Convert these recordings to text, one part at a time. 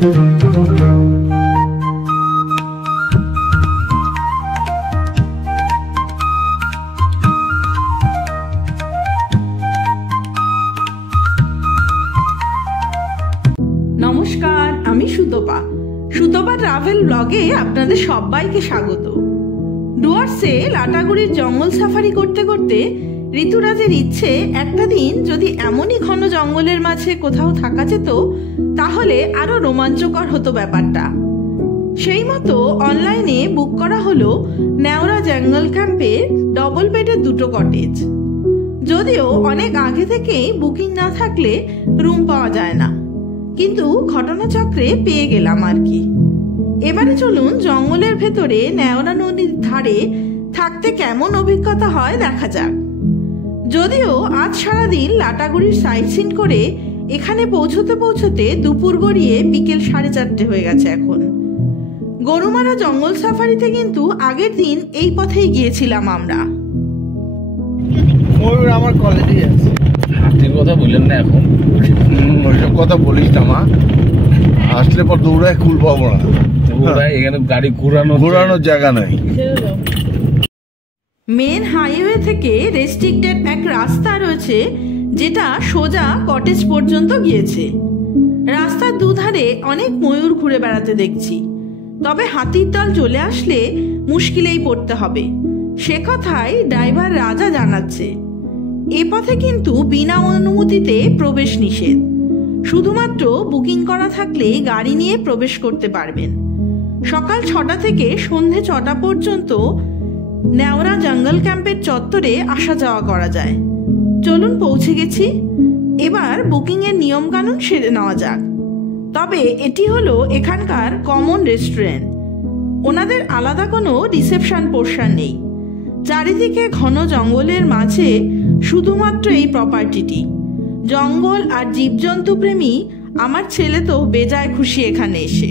নমস্কার, আমি সুতপা। সুতপা ট্রাভেল ব্লগে আপনাদের সবাইকে স্বাগত। ডুয়ার্সে লাটাগুড়ির জঙ্গল সাফারি করতে করতে ঋতুরাজের ইচ্ছে একটা দিন যদি এমনই ঘন জঙ্গলের মাঝে কোথাও থাকা যেত তাহলে আরো রোমাঞ্চকর হতো ব্যাপারটা। সেই মতো অনলাইনে বুক করা হলো নেওরা জঙ্গল ক্যাম্পের ডবল বেডের 2টো কটেজ। যদিও অনেক আগে থেকেই বুকিং না থাকলে রুম পাওয়া যায় না, কিন্তু ঘটনাচক্রে পেয়ে গেলাম আর কি। এবারে চলুন জঙ্গলের ভেতরে নেওরা নদীর ধারে থাকতে কেমন অভিজ্ঞতা হয় দেখা যাক। যদিও আজ সারাদিন লাটাগুড়ির সাইট সিন করে এখানে পৌঁছতে পৌঁছতে দুপুর গড়িয়ে বিকেল 4:30 হয়ে গেছে এখন। গরুমারা জঙ্গল সাফারিতে কিন্তু আগের দিন এই পথেই গিয়েছিলাম আমরা। আমার কলেজে আছে, হাতির কথা বললেন না এখন, ওইসব কথা বলিস না মা, আসলে পর দৌড়ায় খুল পাবো না, এখানে গাড়ি ঘোরানোর জায়গা নাই। মেন হাইওয়ে থেকে রেস্ট্রিক্টেড এক রাস্তা রয়েছে যেটা সোজা কটেজ পর্যন্ত গিয়েছে। রাস্তার দুধারে অনেক ময়ূর ঘুরে বেড়াতে দেখছি, তবে হাতির দল চলে আসলে মুশকিলেই পড়তে হবে, সে কথাই ড্রাইভার রাজা জানাচ্ছে। এ পথে কিন্তু বিনা অনুমতিতে প্রবেশ নিষেধ, শুধুমাত্র বুকিং করা থাকলে গাড়ি নিয়ে প্রবেশ করতে পারবেন। সকাল 6টা থেকে সন্ধে 6টা পর্যন্ত নেওরা জঙ্গল ক্যাম্পের চত্বরে আসা যাওয়া করা যায়। চলুন পৌঁছে গেছি, এবার বুকিংয়ের নিয়ম কানুন সেরে নেওয়া যাক। তবে এটি হলো এখানকার কমন রেস্টুরেন্ট, ওনাদের আলাদা কোনো রিসেপশন পোর্শন নেই। চারিদিকে ঘন জঙ্গলের মাঝে শুধুমাত্র এই প্রপার্টিটি। জঙ্গল আর জীবজন্তু প্রেমী আমার ছেলে তো বেজায় খুশি এখানে এসে।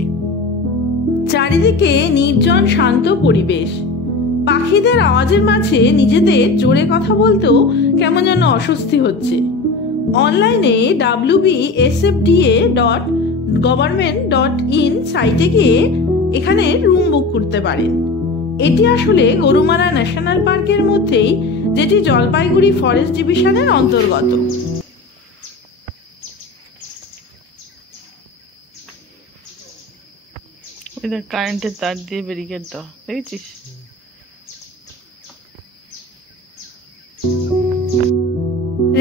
চারিদিকে নির্জন শান্ত পরিবেশ, পাখিদের আওয়াজের মাঝে নিজেদের জোরে কথা বলতেও কেমন যেন অস্বস্তি হচ্ছে। অনলাইনে wbsfda.government.in সাইটে গিয়ে এখানে রুম বুক করতে পারেন। এটি আসলে গরুমারা ন্যাশনাল পার্কের মধ্যেই, যেটি জলপাইগুড়ি ফরেস্ট ডিভিশনের অন্তর্গত। কারেন্টের তার দিয়ে ব্যারিকেড দাও, দেখেছিস?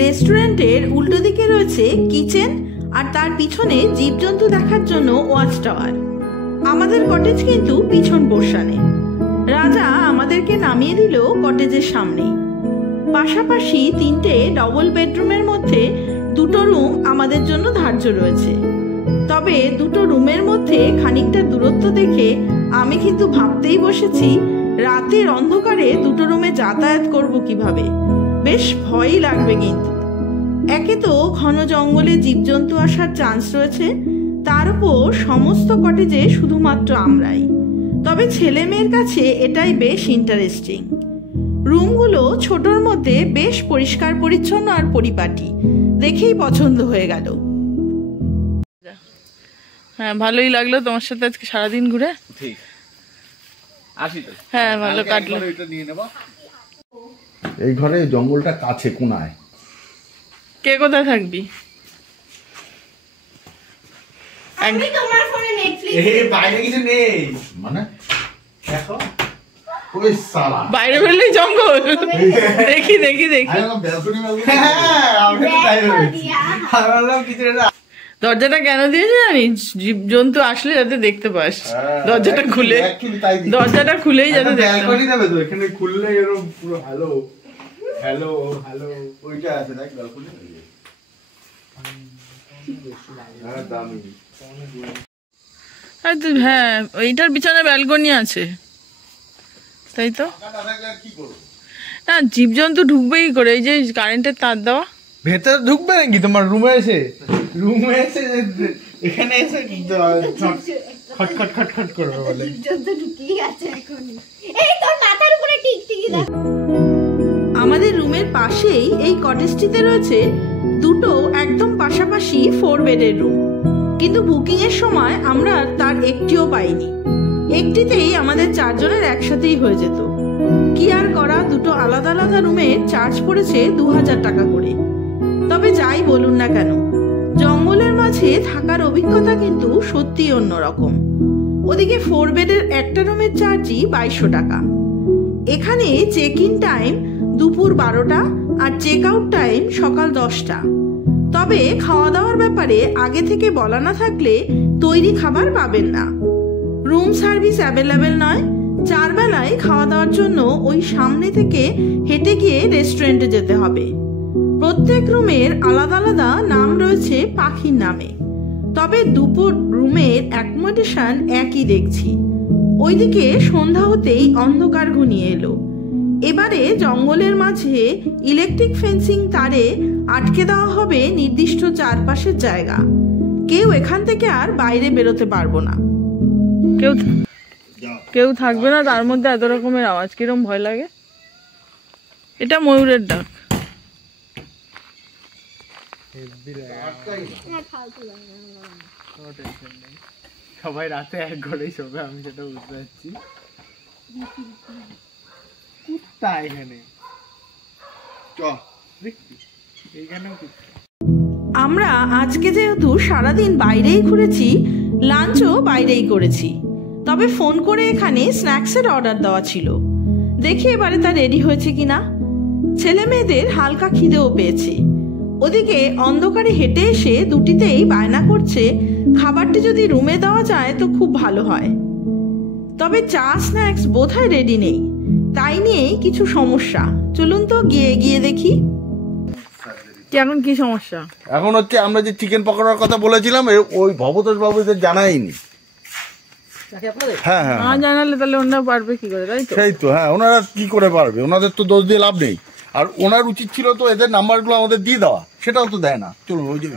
রেস্টুরেন্টের উল্টো দিকে রয়েছে কিচেন, আর তার পিছনে জীবজন্তু দেখার জন্য ওয়াচ টাওয়ার। আমাদের কটেজ কিন্তু পিছন পোর্শনে। রাজা আমাদেরকে নামিয়ে দিল কটেজের সামনেই। পাশাপাশি 3টে ডবল বেডরুমের মধ্যে 2টো রুম আমাদের জন্য ধার্য রয়েছে। তবে 2টো রুমের মধ্যে খানিকটা দূরত্ব দেখে আমি কিন্তু ভাবতেই বসেছি রাতের অন্ধকারে 2টো রুমে যাতায়াত করব কিভাবে। বেশ ভয়ই লাগবে কিন্তু। একে তো ঘন জঙ্গলে জীবজন্তু আসার চান্স রয়েছে, তার উপর সমস্ত কটেজে শুধুমাত্র আমরাই। তবে ছেলে মেয়ের কাছে এটাই বেশ ইন্টারেস্টিং। রুমগুলো ছোটর মধ্যে বেশ পরিষ্কার পরিচ্ছন্ন আর পরিপাটি, দেখেই পছন্দ হয়ে গেল। হ্যাঁ, ভালোই লাগলো তোমার সাথে আজকে সারাদিন ঘুরে। ঠিক আসি তো। হ্যাঁ, ভালো কাটলো। এটা নিয়ে নেব। এই ঘরে জঙ্গলটা কাছে কোনায়। কে কোথায় থাকবি? আমি তোমার ফোনে নেটফ্লিক্স। এই বাইরে কিছু নেই মানে দেখো, ওই সালা বাইরে বেরোলেই জঙ্গল। দেখি দেখি দেখি। হ্যাঁ, আমি তো তাই ভেবেছি। আমি বললাম কিছু না। দরজাটা কেন দিয়েছে জানিস? জীবজন্তু আসলে যাতে দেখতে পাস। দরজাটা খুলে, দরজাটা খুলেই যাতে দেখতে পাস। দেবে তো, এখানে খুললে এরকম পুরো হ্যালো হ্যালো হ্যালো ওইটা আছে, দেখ ব্যালকনি। হ্যাঁ, এইটার পিছনে ব্যালকনি আছে, তাই তো। না, জীবজন্তু ঢুকবেই করে, এই যে কারেন্টের তার দেওয়া। ভেতরে ঢুকবে নাকি তোমার রুমে এসে? রুমে এসে এখানে এসে খটখট খটখট করবে বলে। জীবজন্তু ঢুকিয়ে আছে এখন। এই তোর মাথার উপরে টিকটিকি দেখো। আমাদের রুমের পাশেই এই কটেজটিতে রয়েছে 2টো একদম পাশাপাশি 4 বেডের রুম। কিন্তু বুকিং এর সময় আমরা তার একটিও পাইনি। একটিতেই আমাদের 4 জনের একসাথেই হয়ে যেত। কি আর করা, দুটো আলাদা আলাদা রুমের চার্জ পড়েছে 2000 টাকা করে। তবে যাই বলুন না কেন, জঙ্গলের মাঝে থাকার অভিজ্ঞতা কিন্তু সত্যিই অন্যরকম। ওদিকে 4 বেডের একটা রুমের চার্জই 2200 টাকা। এখানে চেক ইন টাইম দুপুর 12টা আর চেক আউট টাইম সকাল 10টা। তবে খাওয়া দাওয়ার ব্যাপারে আগে থেকে বলা না থাকলে তৈরি খাবার পাবেন না। রুম সার্ভিস অ্যাভেলেবেল নয়। 4 বেলায় খাওয়া দাওয়ার জন্য ওই সামনে থেকে হেঁটে গিয়ে রেস্টুরেন্টে যেতে হবে। প্রত্যেক রুমের আলাদা আলাদা নাম রয়েছে পাখির নামে। তবে দুপুর রুমের অ্যাকোমোডেশন একই দেখছি। ওইদিকে সন্ধ্যা হতেই অন্ধকার ঘনিয়ে এলো। এবারে জঙ্গলের মাঝে ইলেকট্রিক ফেন্সিং তারে আটকে দেওয়া হবে নির্দিষ্ট চারপাশের জায়গা। কেউ এখান থেকে আর বাইরে বেরোতে পারবো না। কেউ থাকবে না, তার মধ্যে এত রকমের আওয়াজ, কিরম ভয় লাগে। এটা ময়ূরের ডাক। সবাই রাতে এক ঘরেই শোবে, আমি সেটা বুঝতে পারছি। কুত্তা এখানে, এইখানেও কুত্তা। আমরা আজকে যেহেতু সারাদিন বাইরেই ঘুরেছি, লাঞ্চও বাইরেই করেছি। তবে ফোন করে এখানে স্ন্যাক্সের অর্ডার দেওয়া ছিল। দেখি এবারে তা রেডি হয়েছে কিনা। ছেলে মেয়েদের হালকা খিদেও পেয়েছে। ওদিকে অন্ধকারে হেঁটে এসে দুটিতেই বায়না করছে খাবারটি যদি রুমে দেওয়া যায় তো খুব ভালো হয়। তবে চা স্ন্যাক্স বোধহয় রেডি নেই, তাই নিয়েই কিছু সমস্যা। চলুন তো গিয়ে দেখি। এখন কি সমস্যা? এখন হচ্ছে আমরা যে চিকেন পকোড়ার কথা বলেছিলাম, ওই ভবতোষ বাবুদের জানাইনি। হ্যাঁ হ্যাঁ, না জানালে তাহলে ওনারা পারবে কি করে, তাই তো? সেই তো, হ্যাঁ, ওনারা কি করে পারবে? ওনাদের তো দোষ দিয়ে লাভ নেই। আর ওনার উচিত ছিল তো এদের নাম্বারগুলো আমাদের দিয়ে দেওয়া, সেটাও তো দেয় না। চলুন ওই যে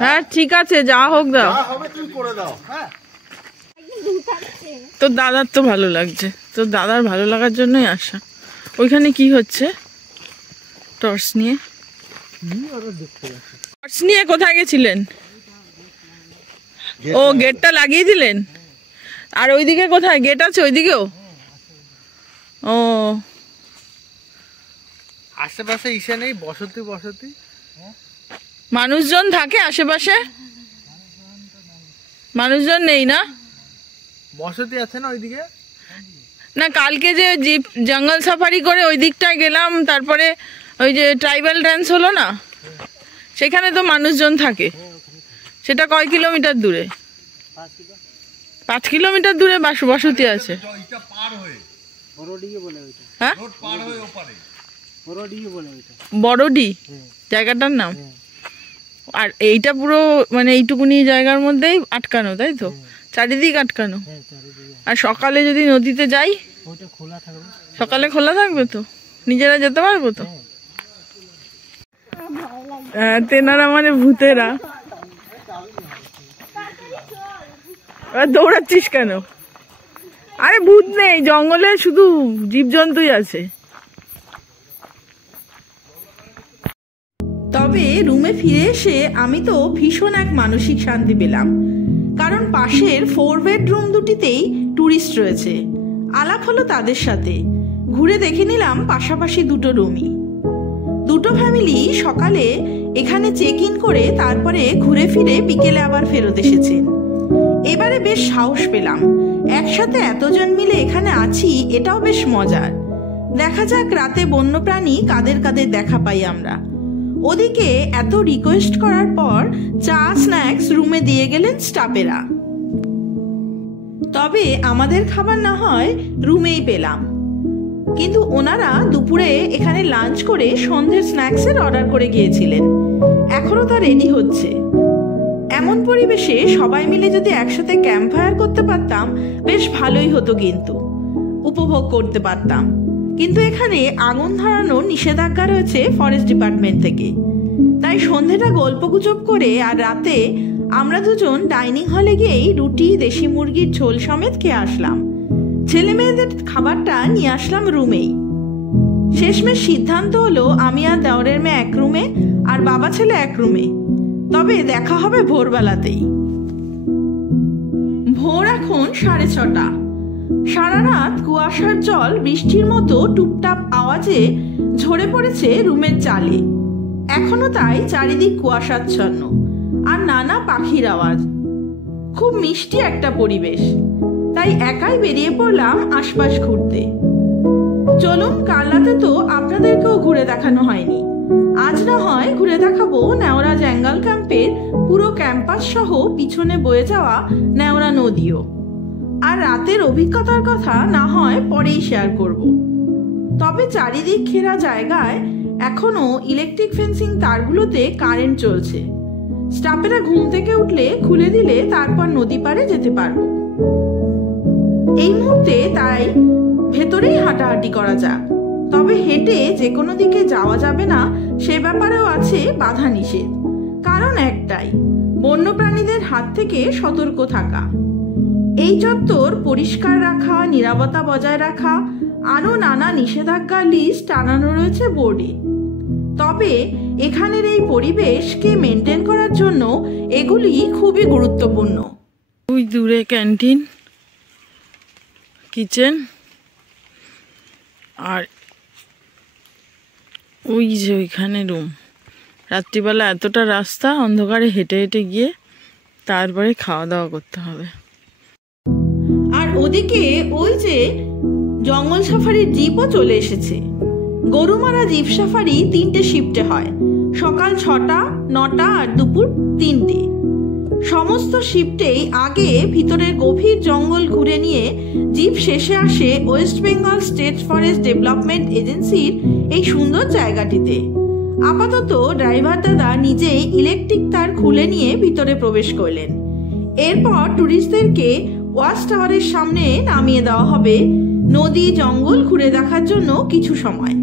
হ্যাঁ ঠিক আছে, যা হোক দাও, হবে তুমি করে দাও। হ্যাঁ, তোর দাদার তো ভালো লাগছে, তোর দাদার ভালো লাগার জন্যই আসা। ওইখানে কি হচ্ছে? টর্চ নিয়ে কোথায় গেছিলেন? ও গেটটা লাগিয়ে দিলেন। আর ওইদিকে কোথায় গেট আছে? ওইদিকেও? ও আশেপাশে ইসে নেই, বসতি মানুষজন থাকে আশেপাশে? মানুষজন নেই না? বসতি আছে না ওইদিকে? না, কালকে যে জিপ জঙ্গল সাফারি করে ওই দিকটায় গেলাম, তারপরে ওই যে ট্রাইবাল ডান্স হলো না, সেখানে তো মানুষজন থাকে। সেটা কয় কিলোমিটার দূরে? 5 কিলোমিটার দূরে বসতি আছে। হ্যাঁ, বড়ডি জায়গাটার নাম। আর এইটা পুরো মানে এইটুকুনি জায়গার মধ্যেই আটকানো, তাই তো? চারিদিক আটকানো। আর সকালে যদি নদীতে যাই, সকালে খোলা থাকবে তো? নিজেরা যেতে পারবো তো? তেনারা মানে ভূতেরা। দৌড়াচ্ছিস কেন? আরে ভূত নেই জঙ্গলে, শুধু জীবজন্তুই আছে। তবে রুমে ফিরে এসে আমি তো ভীষণ এক মানসিক শান্তি পেলাম। কারণ পাশের 4 বেডরুম দুটিতেই টুরিস্ট রয়েছে। আলাপ হলো তাদের সাথে। ঘুরে দেখে নিলাম পাশাপাশি দুটো রুমই। দুটো ফ্যামিলি সকালে এখানে চেক ইন করে তারপরে ঘুরে ফিরে বিকেলে আবার ফেরত এসেছেন। এবারে বেশ সাহস পেলাম। একসাথে এতজন মিলে এখানে আছি, এটাও বেশ মজার। দেখা যাক রাতে বন্যপ্রাণী কাদের কাদের দেখা পাই আমরা। ওদিকে এত রিকোয়েস্ট করার পর চা স্ন্যাক্স রুমে দিয়ে গেলেন স্টাফেরা। তবে আমাদের খাবার না হয় রুমেই পেলাম, কিন্তু ওনারা দুপুরে এখানে লাঞ্চ করে সন্ধ্যের স্ন্যাক্সের অর্ডার করে গিয়েছিলেন। এখনো তা রেডি হচ্ছে। এমন পরিবেশে সবাই মিলে যদি একসাথে ক্যাম্প ফায়ার করতে পারতাম বেশ ভালোই হতো, কিন্তু উপভোগ করতে পারতাম। কিন্তু এখানে আগুন ধরানোর নিষেধাজ্ঞা রয়েছে ফরেস্ট ডিপার্টমেন্ট থেকে। তাই সন্ধেটা গল্পগুজব করে আর রাতে আমরা দুজন ডাইনিং হলে গিয়েই রুটি, দেশি মুরগির ঝোল সমেত খেয়ে আসলাম। ছেলে মেয়েদের খাবারটা নিয়ে আসলাম রুমেই। শেষমেশ সিদ্ধান্ত হলো আমি আর দেওরের মেয়ে এক রুমে আর বাবা ছেলে এক রুমে। তবে দেখা হবে ভোরবেলাতেই। ভোর এখন 6:30। সারা রাত কুয়াশার জল বৃষ্টির মতো টুপটাপ আওয়াজে ঝরে পড়েছে রুমের চালে। এখনো তাই চারিদিক কুয়াশাচ্ছন্ন আর নানা পাখির আওয়াজ। খুব মিষ্টি একটা পরিবেশ, তাই একাই বেরিয়ে পড়লাম আশপাশ ঘুরতে। চলুন, কাল রাতে তো আপনাদেরকেও ঘুরে দেখানো হয়নি, আজ না হয় ঘুরে দেখাবো নেওরা জঙ্গল ক্যাম্পের পুরো ক্যাম্পাস সহ পিছনে বয়ে যাওয়া নেওরা নদীও। আর রাতের অভিজ্ঞতার কথা না হয় পরেই শেয়ার করব। তবে চারিদিক ঘেরা জায়গায় এখনো ইলেকট্রিক ফেন্সিং তারগুলোতে কারেন্ট চলছে। স্টাফেরা ঘুম থেকে উঠলে খুলে দিলে তারপর নদী পাড়ে যেতে পারবো। এই মুহূর্তে তাই ভেতরেই হাঁটাহাঁটি করা যাক। তবে হেঁটে যে কোনো দিকে যাওয়া যাবে না সে ব্যাপারেও আছে বাধা নিষেধ। কারণ একটাই, বন্যপ্রাণীদের হাত থেকে সতর্ক থাকা। এই চত্বর পরিষ্কার রাখা, নিরাপত্তা বজায় রাখা আরও নানা নিষেধাজ্ঞার লিস্ট টানানো রয়েছে বোর্ডে। তবে এখানের এই পরিবেশকে মেনটেন করার জন্য এগুলি খুবই গুরুত্বপূর্ণ। ওই দূরে ক্যান্টিন, কিচেন, আর ওই যে ওইখানে রুম। রাত্রিবেলা এতটা রাস্তা অন্ধকারে হেঁটে হেঁটে গিয়ে তারপরে খাওয়া দাওয়া করতে হবে। আর ওদিকে ওই যে জঙ্গল সাফারির জিপও চলে এসেছে। গরুমারা জিপ সাফারি 3টে শিফটে হয়, সকাল 6টা, 9টা আর দুপুর 3টে। সমস্ত শিফটেই আগে ভিতরের গভীর জঙ্গল ঘুরে নিয়ে জিপ শেষে আসে West Bengal state forest development এজেন্সির এই সুন্দর জায়গাটিতে। আপাতত ড্রাইভার দাদা নিজেই ইলেকট্রিক তার খুলে নিয়ে ভিতরে প্রবেশ করলেন। এরপর টুরিস্টদেরকে ওয়াচ টাওয়ারের সামনে নামিয়ে দেওয়া হবে নদী জঙ্গল ঘুরে দেখার জন্য কিছু সময়।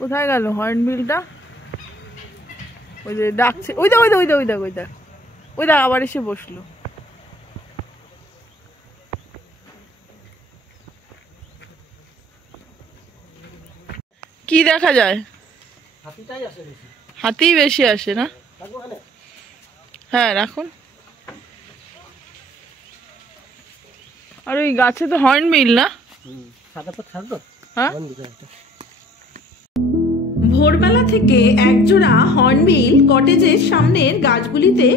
কোথায় গেল হর্নবিলটা? ওই যে ডাকছে, ওই দেখ ওই দেখ ওই দেখ ওই দেখ ওই দেখ ওই দেখ আবার এসে বসলো। কি দেখা যায়? হাতি বেশি আসে না? হ্যাঁ রাখুন। আর ওই গাছে তো হর্নবিল না? হ্যাঁ, ভোরবেলা থেকে একজোড়া হর্নবিল কটেজের সামনের গাছগুলিতে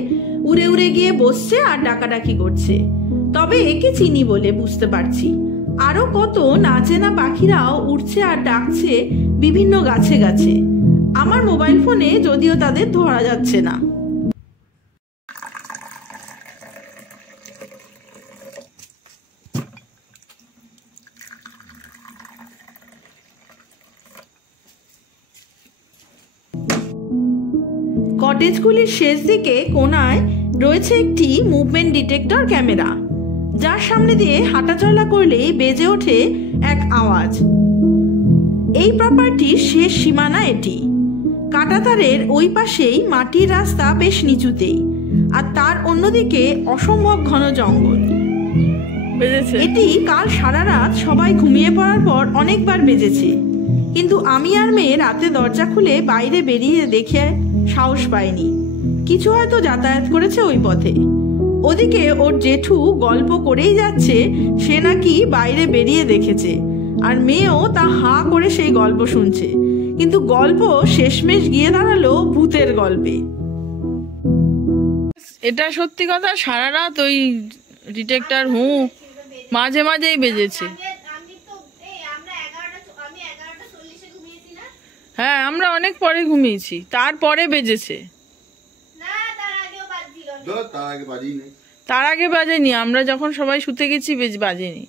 উড়ে উড়ে গিয়ে বসছে আর ডাকাডাকি করছে। তবে একে চিনি বলে বুঝতে পারছি। আরো কত নাচেনা পাখিরাও উঠছে আর ডাকছে বিভিন্ন গাছে গাছে। আমার মোবাইল ফোনে যদিও তাদের ধরা যাচ্ছে না। কটেজগুলির শেষ দিকে কোনায় রয়েছে একটি মুভমেন্ট ডিটেক্টর ক্যামেরা, যার সামনে দিয়ে হাঁটাচলা করলেই বেজে ওঠে এক আওয়াজ। এই প্রপার্টির শেষ সীমানা এটি। কাঁটাতারের ওই পাশেই মাটির রাস্তা বেশ নিচুতেই, আর তার অন্যদিকে অসম্ভব ঘন জঙ্গল। এটি কাল সারা রাত সবাই ঘুমিয়ে পড়ার পর অনেকবার বেজেছে, কিন্তু আমি আর মেয়ে রাতে দরজা খুলে বাইরে বেরিয়ে দেখে সাহস পায়নি। কিছু হয়তো যাতায়াত করেছে ওই পথে। ওদিকে ওর জেঠু গল্প করেই যাচ্ছে সে নাকি বাইরে বেরিয়ে দেখেছে, আর মেয়েও তা হাঁ করে সেই গল্প শুনছে। কিন্তু গল্প শেষমেশ গিয়ে দাঁড়ালো ভূতের গল্পে। এটা সত্যি কথা, সারা রাত ওই ডিটেক্টর মাঝে মাঝেই বেজেছে। হ্যাঁ, আমরা অনেক পরে ঘুমিয়েছি, তারপরে বেজেছে। তার আগে বাজেনি, আমরা যখন সবাই শুতে গেছি বাজেনি।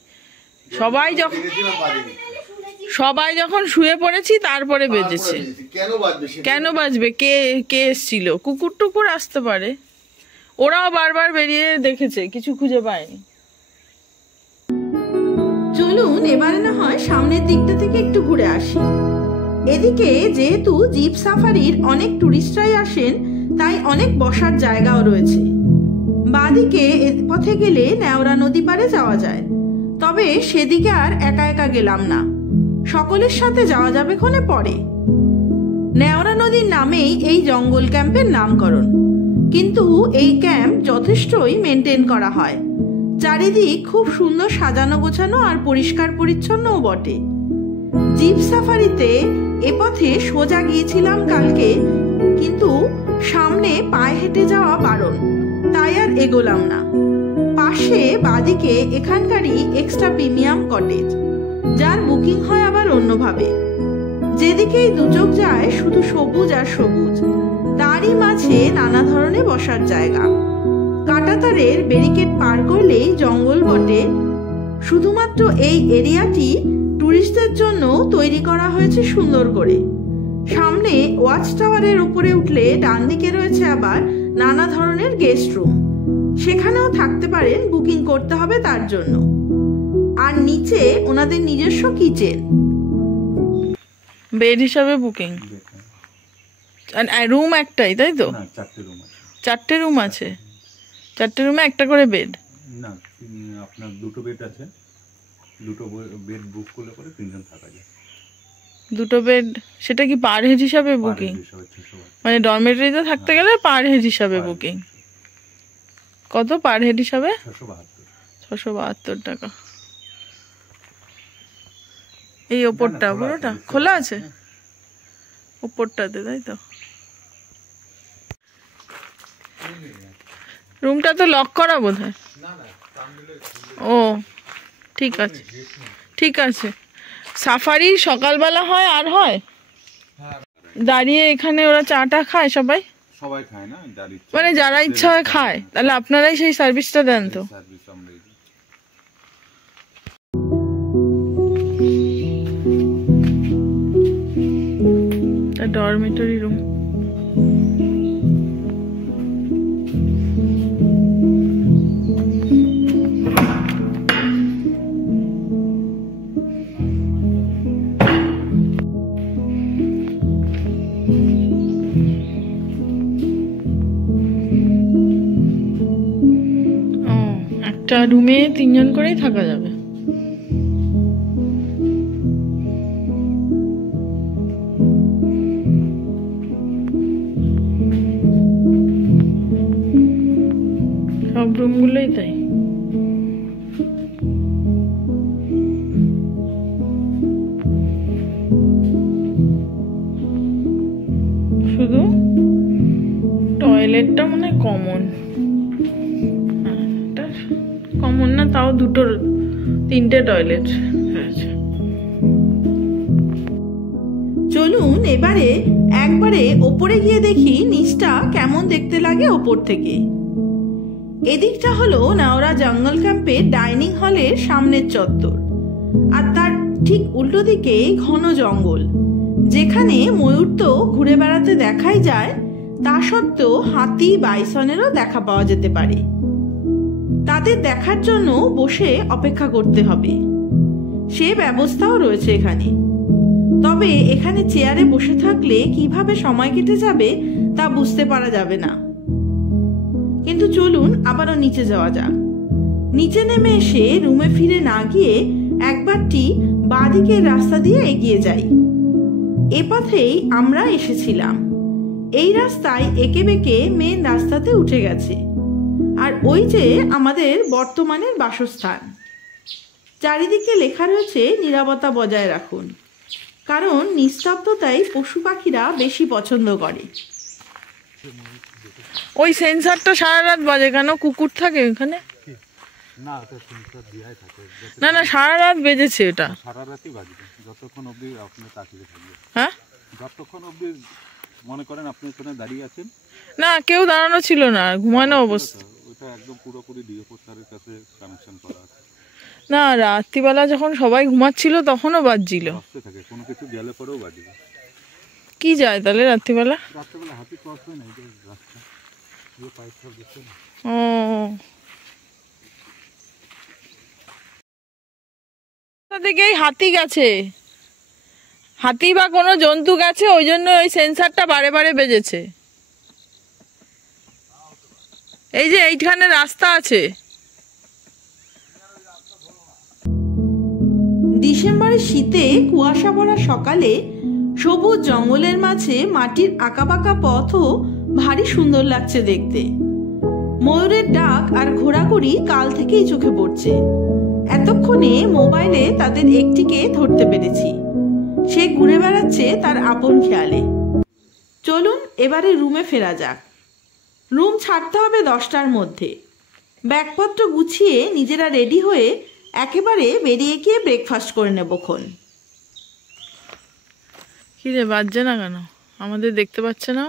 সবাই যখন শুয়ে পড়েছি তারপরে বেজেছে। কেন বাজবে? কে এসছিল? কুকুর টুকুর আসতে পারে। ওরাও বারবার বেরিয়ে দেখেছে, কিছু খুঁজে পায়নি। চলুন এবারে না হয় সামনের দিকটা থেকে একটু ঘুরে আসি। এদিকে যেহেতু জিপ সাফারির অনেক টুরিস্টরাই আসেন, তাই অনেক বসার জায়গাও রয়েছে। বাঁদিকে পথে গেলে নেওরা নদী পাড়ে যাওয়া যায়, তবে সেদিকে আর একা একা গেলাম না। সকলের সাথে যাওয়া যাবে ক্ষণে পরে। নেওড়া নদীর নামেই এই জঙ্গল ক্যাম্পের নামকরণ, কিন্তু এই ক্যাম্প যথেষ্টই মেনটেন করা হয়। চারিদিক খুব সুন্দর সাজানো গোছানো আর পরিষ্কার পরিচ্ছন্নও বটে। জিপ সাফারিতে এ পথে সোজা গিয়েছিলাম কালকে, কিন্তু সামনে পায়ে হেঁটে যাওয়া বারণ, তাই আর এগোলাম না। পাশে বাদিকে এখানকারই এক্সট্রা প্রিমিয়াম কটেজ, যার বুকিং হয় আবার অন্যভাবে। যেদিকেই দুচোখ যায় শুধু সবুজ আর সবুজ, তারই মাঝে নানা ধরনের বসার জায়গা। কাঁটাতারের ব্যারিকেড পার করলেই জঙ্গল বটে। শুধুমাত্র এই এরিয়াটি টুরিস্টদের জন্য তৈরি করা হয়েছে সুন্দর করে। সামনে ওয়াচ টাওয়ারের উপরে উঠলে ডান দিকে রয়েছে আবার নানা ধরনের গেস্ট রুম, সেখানেও থাকতে পারেন, বুকিং করতে হবে তার জন্য। আর নিচে ওনাদের নিজস্ব কিচেন। বেড হিসাবে বুকিং, রুম একটাই তাই তো? না, 4টে রুম আছে। 4টে রুম আছে, 4টে রুমে একটা করে বেড? না, আপনার 2টো বেড আছে। 2টো বেড বুক করলে পরে 3 জন থাকা যায়। 2টো বেড, সেটা কি পার হেড হিসাবে বুকিং? মানে ডরমেটরিতে থাকতে গেলে পার হেড হিসাবে বুকিং। কত পার হেড হিসাবে? 672 টাকা। এই ওপরটা পুরোটা খোলা আছে উপরটাতে, তাই তো? রুমটা তো লক করা বোধহয়। ও ঠিক আছে, ঠিক আছে। সাফারি সকালবেলা হয় আর হয় দাঁড়িয়ে এখানে ওরা চাটা খায় সবাই? সবাই খায় না, মানে যারা ইচ্ছা হয় খায়। তাহলে আপনারাই সেই সার্ভিসটা দেন তো? Dormitory room. একটা রুমে 3 জন করেই থাকা যাবে। সব রুমগুলোই তাই। শুধু টয়লেটটা মনে হয় কমন, কমন না, তাও 3টে টয়লেট রয়েছে। চলুন এবারে একবারে ওপরে গিয়ে দেখি নিচটা কেমন দেখতে লাগে ওপর থেকে। এদিকটা হলো নেওড়া জঙ্গল ক্যাম্পের ডাইনিং হলের সামনের চত্বর, আর তার ঠিক উল্টো দিকে ঘন জঙ্গল, যেখানে ময়ূর তো ঘুরে বেড়াতে দেখাই যায়, তা সত্ত্বেও হাতি বাইসনেরও দেখা পাওয়া যেতে পারে। তাদের দেখার জন্য বসে অপেক্ষা করতে হবে, সে ব্যবস্থাও রয়েছে এখানে। তবে এখানে চেয়ারে বসে থাকলে কিভাবে সময় কেটে যাবে তা বুঝতে পারা যাবে না। কিন্তু চলুন আবারও নিচে যাওয়া যাক। নিচে নেমে এসে রুমে ফিরে না গিয়ে একবারটি বাঁদিকের রাস্তা দিয়ে এগিয়ে যাই। এ পথেই আমরা এসেছিলাম। এই রাস্তায় এঁকে বেঁকে মেন রাস্তাতে উঠে গেছে, আর ওই যে আমাদের বর্তমানের বাসস্থান। চারিদিকে লেখা রয়েছে নীরবতা বজায় রাখুন, কারণ নিস্তব্ধতাই পশু পাখিরা বেশি পছন্দ করে। ওই সেন্সারটা সারা রাত বাজে কেন? কুকুর থাকে ওখানে? না, ওটা সেন্সর দিয়াই থাকে। না না, সারা রাত বেজেছে এটা। সারা রাতই বাজবে, যতক্ষণ অবধি আপনি তাকিয়ে থাকবেন। হ্যাঁ, যতক্ষণ অবধি মনে করেন আপনি ওখানে দাঁড়িয়ে আছেন। না, কেউ দাঁড়ানো ছিল না, ঘুমানো অবস্থা। ওটা একদম পুরোপুরি ডিএফও স্যারের কাছে কানেকশন করা আছে। না, রাত্রিবেলা যখন সবাই ঘুমাচ্ছিল তখনও বাজছিল। বাজতে থাকে, কোনো কিছু গেলে পরেও বাজবে। কি যায় তাহলে রাত্রিবেলা? রাত্রেবেলা হাতি ক্রস হয় না, এই যে রাস্তা এই পাইপ সব দেখছেন। ও, থেকেই হাতি গেছে, হাতি বা কোনো জন্তু গেছে, ওই জন্য ওই সেন্সারটা বারে বারে বেজেছে। এই যে এইখানে রাস্তা আছে, ডিসেম্বরের শীতে কুয়াশা ভরা সকালে সবুজ জঙ্গলের মাঝে মাটির আঁকাবাঁকা পথও ভারী সুন্দর লাগছে দেখতে। ময়ূরের ডাক আর ঘোরাঘুরি কাল থেকেই চোখে পড়ছে। এতক্ষণে মোবাইলে তাদের একটিকে ধরতে পেরেছি, সে ঘুরে বেড়াচ্ছে তার আপন খেয়ালে। চলুন এবারে রুমে ফেরা যাক। রুম ছাড়তে হবে 10টার মধ্যে। ব্যাগপত্র গুছিয়ে নিজেরা রেডি হয়ে একেবারে বেরিয়ে গিয়ে ব্রেকফাস্ট করে নেবক্ষণ। কি রে, বাজছে না কেন? আমাদের দেখতে পাচ্ছে না?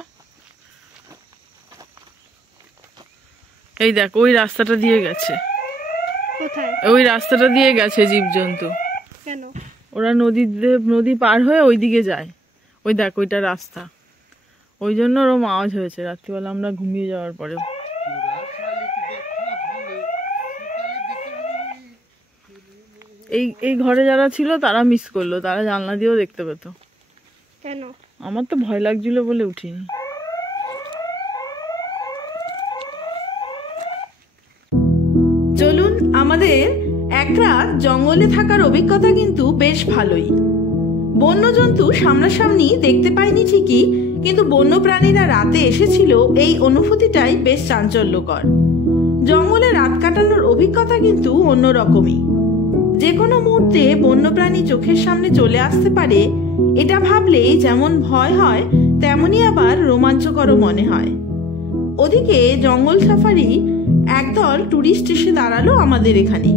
এই দেখ, ওই রাস্তাটা দিয়ে গেছে। কোথায়? ওই রাস্তাটা দিয়ে গেছে জীবজন্তু। কেন? ওরা নদী পার হয়ে ওইদিকে যায়। ওই দেখ, ওইটা রাস্তা। ওই জন্য ওরম আওয়াজ হয়েছে রাত্রিবেলা আমরা ঘুমিয়ে যাওয়ার পরেও। এই ঘরে যারা ছিল তারা মিস করলো, তারা জানলা দিয়েও দেখতে পেত। কেন? আমার তো ভয় লাগছিল বলে উঠিনি। চলুন, আমাদের এক রাত জঙ্গলে থাকার অভিজ্ঞতা কিন্তু বেশ ভালোই। বন্যজন্তু সামনাসামনি দেখতে পাইনি ঠিকই, কিন্তু বন্যপ্রাণীরা রাতে এসেছিল, এই অনুভূতিটাই বেশ চাঞ্চল্যকর। জঙ্গলে রাত কাটানোর অভিজ্ঞতা কিন্তু অন্যরকমই। যে কোনো মুহূর্তে বন্যপ্রাণী চোখের সামনে চলে আসতে পারে, এটা ভাবলে যেমন ভয় হয় তেমনি আবার রোমাঞ্চকরও মনে হয়। ওদিকে জঙ্গল সাফারি একদল টুরিস্ট এসে দাঁড়ালো আমাদের এখানে,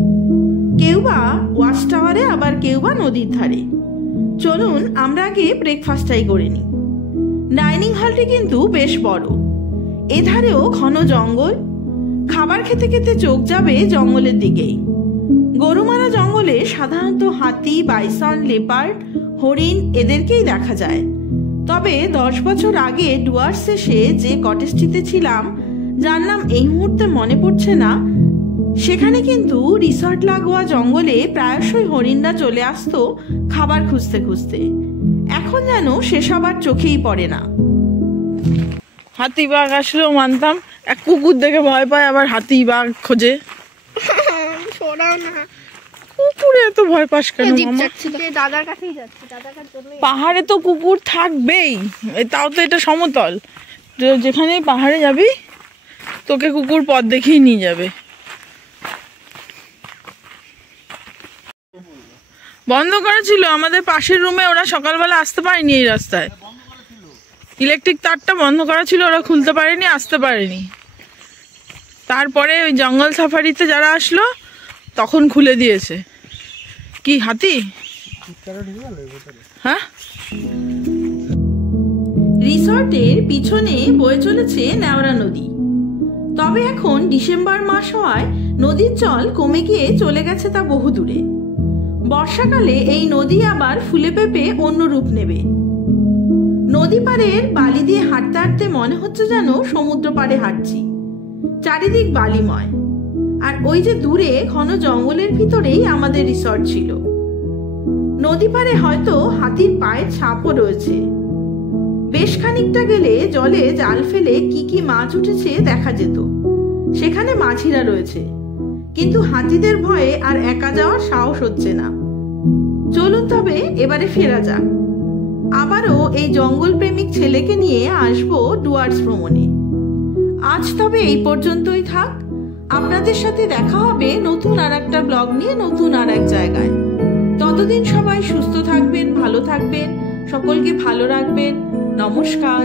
কেউ বা ওয়াচ টাওয়ারে, আবার কেউ বা নদীর ধারে। চলুন আমরা আগে ব্রেকফাস্টটাই করে নিই। ডাইনিং হলটি কিন্তু বেশ বড়, এধারেও ঘন জঙ্গল। খাবার খেতে খেতে চোখ যাবে জঙ্গলের দিকেই। গরুমারা জঙ্গলে সাধারণত হাতি, বাইসন, লেপার্ড, হরিণ এদেরকেই দেখা যায়। তবে 10 বছর আগে ডুয়ার্স এসে যে কটেজটিতে ছিলাম, যার নাম এই মুহূর্তে মনে পড়ছে না, সেখানে কিন্তু রিসর্ট লাগোয়া জঙ্গলে প্রায়শই হরিণরা চলে আসতো খাবার খুঁজতে খুঁজতে। এখন যেন সেসব আর চোখেই পড়ে না। হাতি বাঘ আসলেও মানতাম, এক কুকুর দেখে ভয় পায়, আবার হাতি বাঘ খোঁজে। সরাও না। কুকুরে এত ভয় পাস কেন মামা? দাদার কাছেই যাচ্ছি, দাদার কাছে জন্য। পাহাড়ে তো কুকুর থাকবেই, তাও তো এটা সমতল। যেখানে পাহাড়ে যাবি তোকে কুকুর পথ দেখিয়ে নিয়ে যাবে। বন্ধ করা ছিল আমাদের পাশের রুমে, ওরা সকালবেলা আসতে পারেনি। এই রাস্তায় ইলেকট্রিক তারটা বন্ধ করা ছিল, ওরা খুলতে পারেনি, আসতে পারেনি। তারপরে ওই জঙ্গল সাফারিতে যারা আসলো তখন খুলে দিয়েছে। কি হাতি? হ্যাঁ, রিসর্টের পিছনে বয়ে চলেছে নেওড়া নদী। তবে এখন ডিসেম্বর মাস হওয়ায় নদীর জল কমে গিয়ে চলে গেছে তা বহু দূরে। বর্ষাকালে এই নদী আবার ফুলে পেঁপে অন্য রূপ নেবে। নদী পাড়ের বালি দিয়ে হাঁটতে হাঁটতে মনে হচ্ছে যেন সমুদ্র পাড়ে হাঁটছি। চারিদিক বালিময়, আর ওই যে দূরে ঘন জঙ্গলের ভিতরেই আমাদের রিসর্ট ছিল। নদী পাড়ে হয়তো হাতির পায়ের ছাপও রয়েছে। বেশ খানিকটা গেলে জলে জাল ফেলে কি কি মাছ উঠেছে দেখা যেত। সেখানে মাঝিরা রয়েছে, কিন্তু হাতিদের ভয়ে আর একা যাওয়ার সাহস হচ্ছে না। চলুন তবে এবারে ফেরা যাক। আবারও এই জঙ্গল প্রেমিক ছেলেকে নিয়ে আসবো ডুয়ার্স ভ্রমণে। আজ তবে এই পর্যন্তই থাক। আপনাদের সাথে দেখা হবে নতুন আর একটা ব্লগ নিয়ে, নতুন আর এক জায়গায়। ততদিন সবাই সুস্থ থাকবেন, ভালো থাকবেন, সকলকে ভালো রাখবেন। নমস্কার।